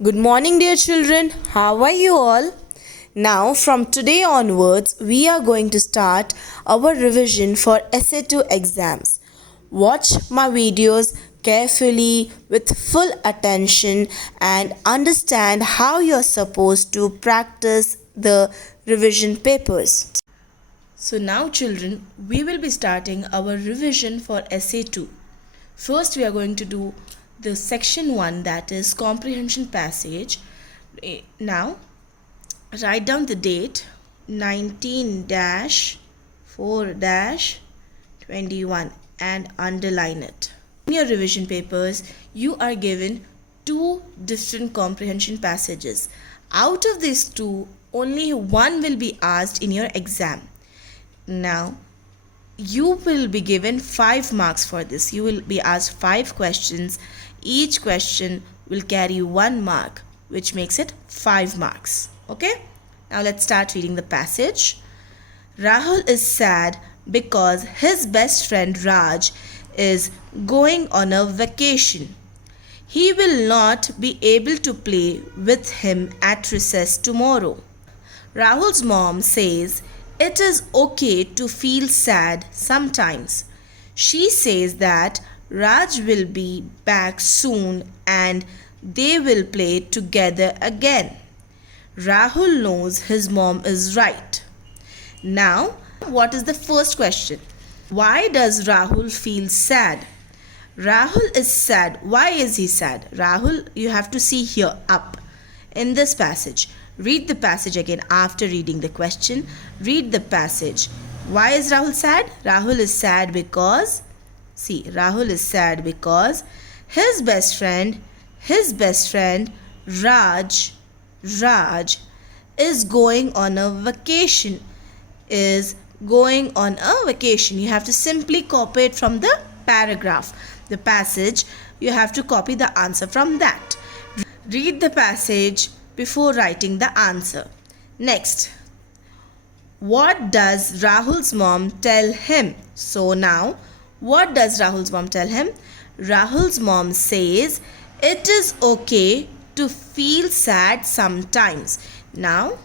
Good morning, dear children. How are you all? Now, from today onwards, we are going to start our revision for Essay 2 exams. Watch my videos carefully with full attention and understand how you're supposed to practice the revision papers. So, now, children, we will be starting our revision for Essay 2. First, we are going to do the section 1, that is comprehension passage. Now, write down the date 19-4-21 and underline it. In your revision papers, you are given two different comprehension passages. Out of these two, only one will be asked in your exam. Now, you will be given 5 marks for this. You will be asked 5 questions. Each question will carry 1 mark, which makes it 5 marks. Okay? Now let's start reading the passage. Rahul is sad because his best friend Raj is going on a vacation. He will not be able to play with him at recess tomorrow. Rahul's mom says it is okay to feel sad sometimes. She says that Raj will be back soon and they will play together again. Rahul knows his mom is right. Now, what is the first question? Why does Rahul feel sad? Rahul is sad. Why is he sad? Rahul, you have to see here up in this passage. Read the passage again after reading the question. Read the passage. Why is Rahul sad? Rahul is sad because, Rahul is sad because his best friend Raj is going on a vacation. You have to simply copy it from the paragraph. The passage, you have to copy the answer from that. Read the passage before writing the answer. Next, what does Rahul's mom tell him? So now, what does Rahul's mom tell him? Rahul's mom says it is okay to feel sad sometimes. Now,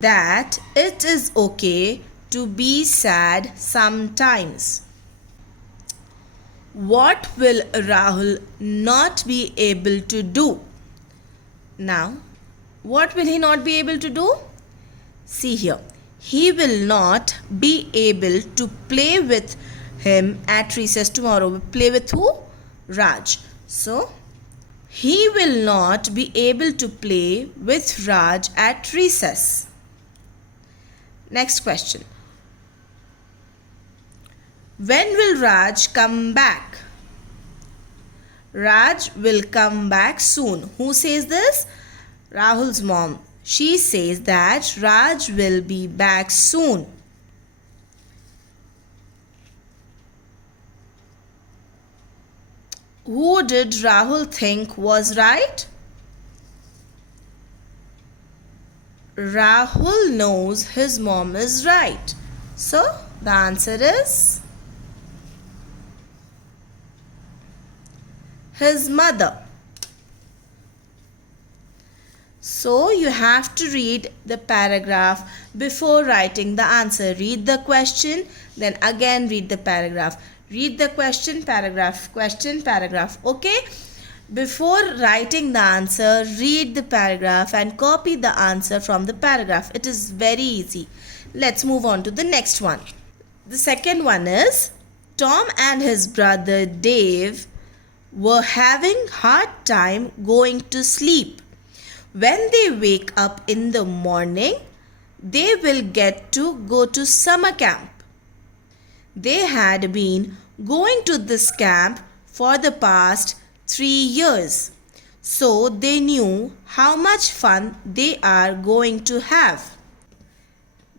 that it is okay to be sad sometimes. What will Rahul not be able to do? Now, what will he not be able to do? See here. He will not be able to play with him at recess tomorrow. Play with who? Raj. So, he will not be able to play with Raj at recess. Next question. When will Raj come back? Raj will come back soon. Who says this? Rahul's mom. She says that Raj will be back soon. Who did Rahul think was right? Rahul knows his mom is right. So, the answer is his mother. So, you have to read the paragraph before writing the answer. Read the question, then again read the paragraph. Read the question, paragraph, okay? Before writing the answer, read the paragraph and copy the answer from the paragraph. It is very easy. Let's move on to the next one. The second one is, Tom and his brother Dave were having hard time going to sleep. When they wake up in the morning, they will get to go to summer camp. They had been going to this camp for the past 3 years, so they knew how much fun they are going to have.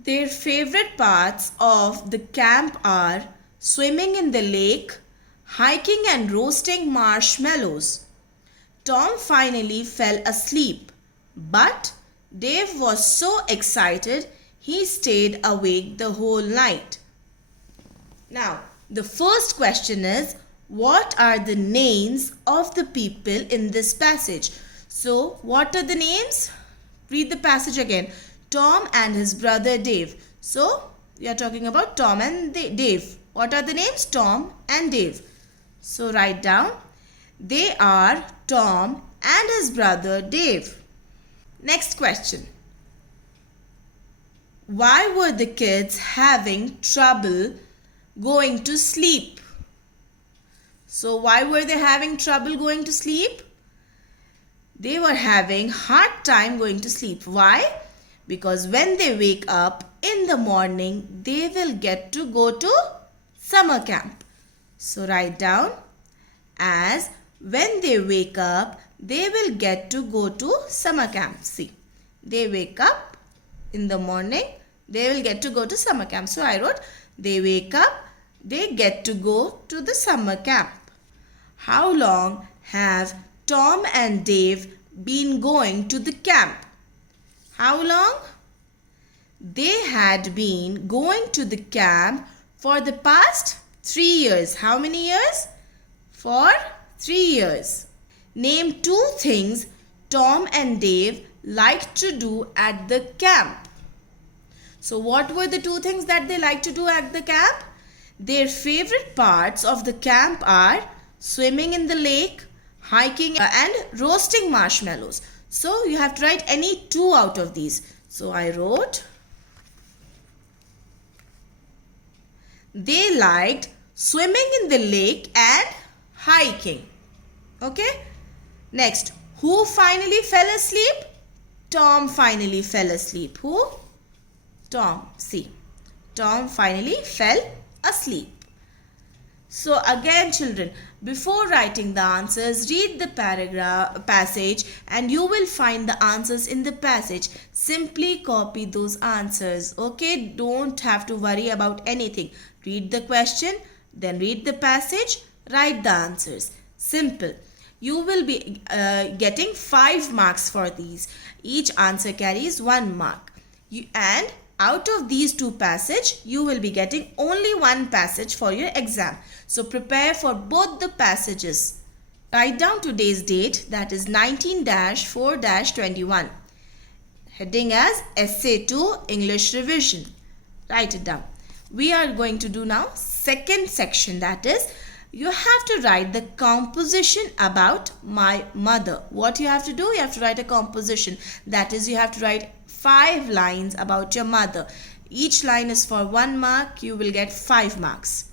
Their favorite parts of the camp are swimming in the lake, hiking and roasting marshmallows. Tom finally fell asleep, but Dave was so excited he stayed awake the whole night. Now, the first question is, what are the names of the people in this passage? So what are the names? Read the passage again. Tom and his brother Dave. So we are talking about Tom and Dave. What are the names? Tom and Dave. So write down. They are Tom and his brother Dave. Next question. Why were the kids having trouble going to sleep? So why were they having trouble going to sleep? They were having hard time going to sleep. Why? Because when they wake up in the morning, they will get to go to summer camp. So write down as when they wake up, they will get to go to summer camp. See, they wake up in the morning, they will get to go to summer camp. So I wrote, they wake up, they get to go to the summer camp. How long have Tom and Dave been going to the camp? How long? They had been going to the camp for the past 3 years. How many years? For 3 years. Name 2 things Tom and Dave liked to do at the camp. So what were the 2 things that they liked to do at the camp? Their favorite parts of the camp are swimming in the lake, hiking and roasting marshmallows. So you have to write any 2 out of these. So I wrote, they liked swimming in the lake and hiking. Okay. Next, who finally fell asleep? Tom finally fell asleep. Who? Tom. See, Tom finally fell asleep. So again children, before writing the answers, read the passage and you will find the answers in the passage. Simply copy those answers. Okay, don't have to worry about anything. Read the question, then read the passage, write the answers. Simple. You will be getting 5 marks for these. Each answer carries 1 mark. And out of these 2 passages, you will be getting only 1 passage for your exam. So prepare for both the passages. Write down today's date, that is 19-4-21. Heading as Essay 2 English Revision. Write it down. We are going to do now second section, that is you have to write the composition about my mother. What you have to do? You have to write a composition. That is, you have to write 5 lines about your mother. Each line is for 1 mark. You will get 5 marks.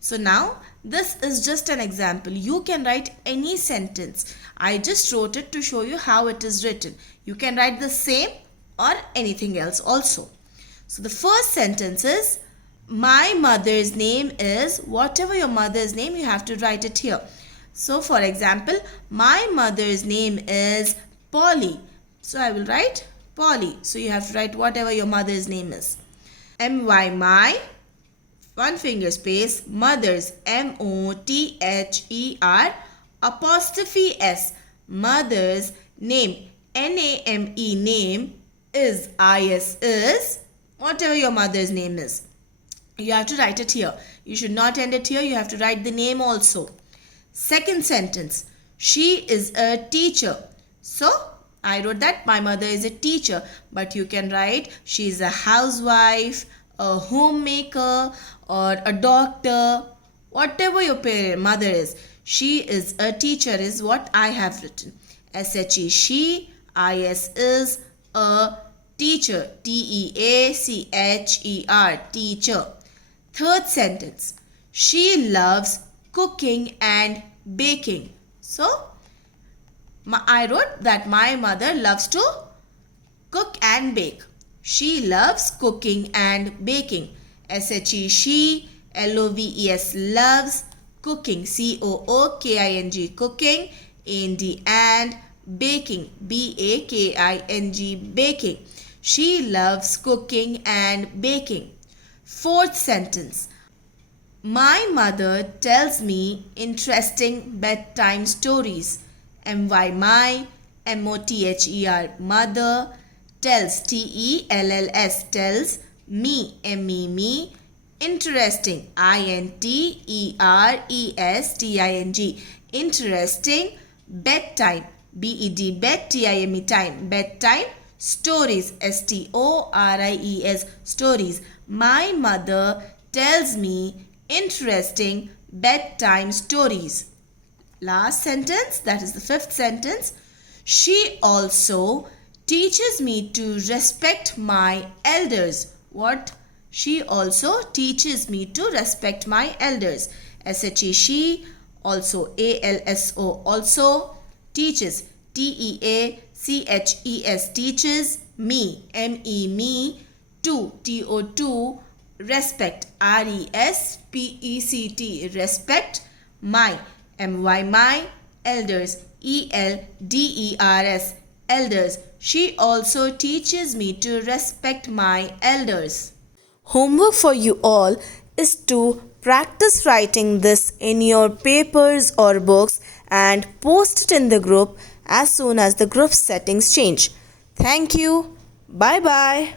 So now, this is just an example. You can write any sentence. I just wrote it to show you how it is written. You can write the same or anything else also. So the first sentence is, my mother's name is, whatever your mother's name, you have to write it here. So for example, my mother's name is Polly. So I will write Polly. So you have to write whatever your mother's name is. M-Y, my, 1 finger space, mother's, M-O-T-H-E-R, apostrophe S, mother's name, N-A-M-E, name, is, I-S, is, whatever your mother's name is. You have to write it here. You should not end it here. You have to write the name also. Second sentence. She is a teacher. So, I wrote that my mother is a teacher. But you can write she is a housewife, a homemaker, or a doctor. Whatever your mother is. She is a teacher is what I have written. S-H-E, she. I-S is a teacher. T-E-A-C-H-E-R, teacher. Third sentence, she loves cooking and baking. So, I wrote that my mother loves to cook and bake. She loves cooking and baking. S-H-E, she, L-O-V-E-S, loves, cooking, C-O-O-K-I-N-G, cooking, A-N-D, and baking, B-A-K-I-N-G, baking. She loves cooking and baking. Fourth sentence. My mother tells me interesting bedtime stories. M-Y, my, M-O-T-H-E-R, mother, tells, T-E-L-L-S, tells, me, M-E, me, interesting, I-N-T-E-R-E-S-T-I-N-G, interesting, bedtime, B-E-D, bed, T-I-M-E, time, bedtime. Stories, S-T-O-R-I-E-S, stories. My mother tells me interesting bedtime stories. Last sentence, that is the fifth sentence. She also teaches me to respect my elders. What? She also teaches me to respect my elders. S-H-E, she. Also, A-L-S-O, also. Teaches, T-E-A-C-H-E-S, teaches. Me, M-E, me. To, T-O, respect, R-E-S-P-E-C-T, respect. My, M-Y, my. Elders, E-L-D-E-R-S, elders. She also teaches me to respect my elders. Homework for you all is to practice writing this in your papers or books and post it in the group as soon as the group settings change. Thank you. Bye bye.